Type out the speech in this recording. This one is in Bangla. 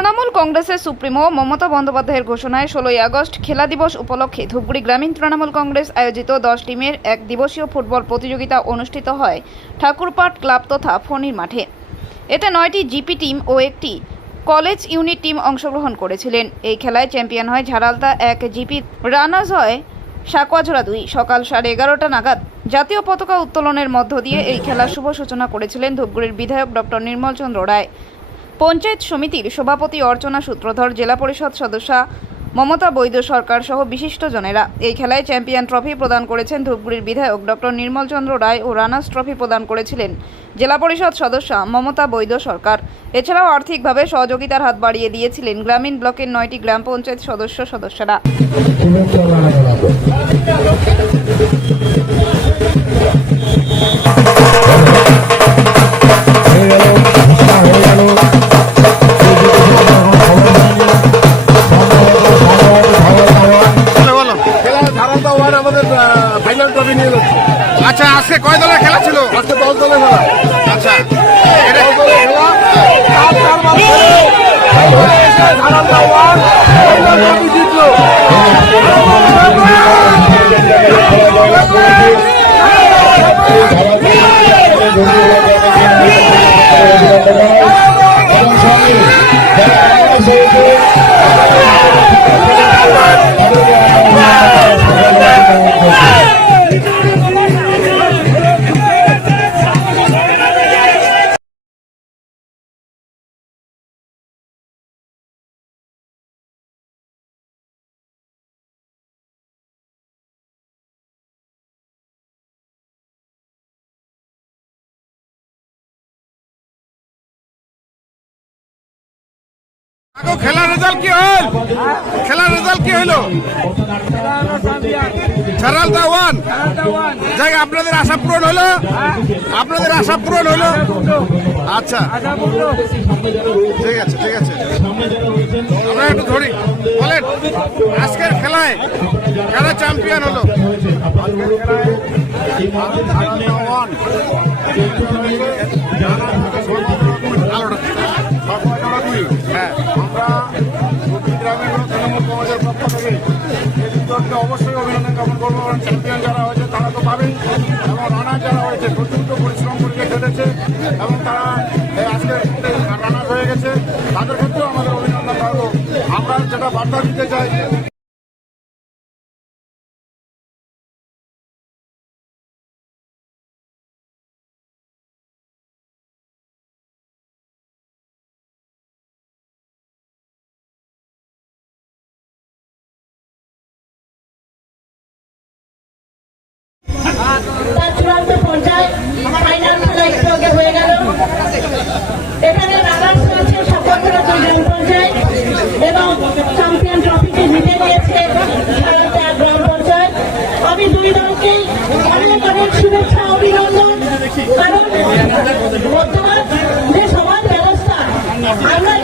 তৃণমূল কংগ্রেসের সুপ্রিমো মমতা বন্দ্যোপাধ্যায়ের ঘোষণায় ষোলোই আগস্ট খেলা দিবস উপলক্ষে ধূপগুড়ি গ্রামীণ তৃণমূল কংগ্রেস আয়োজিত দশ টিমের এক দিবসীয় ফুটবল প্রতিযোগিতা অনুষ্ঠিত হয় ঠাকুরপাট ক্লাব তথা ফণির মাঠে। এতে নয়টি জিপি টিম ও একটি কলেজ ইউনিট টিম অংশগ্রহণ করেছিলেন। এই খেলায় চ্যাম্পিয়ন হয় ঝাড়ালতা এক জিপি, রানার্স হয় সাকুয়াঝোড়া দুই। সকাল সাড়ে এগারোটা নাগাদ জাতীয় পতাকা উত্তোলনের মধ্য দিয়ে এই খেলার শুভ সূচনা করেছিলেন ধূপগুড়ির বিধায়ক ডক্টর নির্মল চন্দ্র রায়। পঞ্চায়েত সমিতির সভাপতি অর্চনা সূত্রধর, জেলা পরিষদ সদস্যা মমতা বৈদ্য সরকার সহ বিশিষ্টজনেরা। এই খেলায় চ্যাম্পিয়ন ট্রফি প্রদান করেছেন ধূপগুড়ির বিধায়ক ডক্টর নির্মল চন্দ্র রায় ও রানার্স ট্রফি প্রদান করেছিলেন জেলা পরিষদ সদস্যা মমতা বৈদ্য সরকার। এছাড়াও আর্থিকভাবে সহযোগিতার হাত বাড়িয়ে দিয়েছিলেন গ্রামীণ ব্লকের নয়টি গ্রাম পঞ্চায়েত সদস্য সদস্যরা। আজকে কয় দলের খেলা ছিল? আজকে দশ দলের খেলা। আচ্ছা। খেলা। খেলার রেজাল্ট কি হল? খেলার রেজাল্ট কি হলো? ছাড়ালদা ওয়ান। যাই আপনাদের আশা পূরণ হলো? আপনাদের আশা পূরণ হলো? আচ্ছা। ঠিক আছে ঠিক আছে। আমরা একটু ধরি। বলেন, আজকের খেলায় কারা চ্যাম্পিয়ন হলো? আলোটা অবশ্যই অভিনন্দন জ্ঞাপন করব কারণ যারা হয়েছে তারা তো পাবেই এবং রানার যারা হয়েছে প্রচণ্ড পরিশ্রম করে খেলেছে এবং তারা আজকে রানার হয়ে গেছে। তাদের ক্ষেত্রেও আমাদের অভিনন্দন থাকব। আমরা যেটা বার্তা দিতে চাই তার চূড়ান্ত পর্যায়ে ফাইনাল খেলা হয়ে গেল। এখানে রানার্স রয়েছে সকলগুলো গ্রাম পঞ্চায়েত এবং চ্যাম্পিয়ন ট্রফিটি জিতে নিয়েছে সারদা গ্রাম পঞ্চায়েত আমি দুই দলকেই অনেক অনেক শুভেচ্ছা, অভিনন্দন। কারণ বর্তমান যে সমাজ ব্যবস্থা, আমরা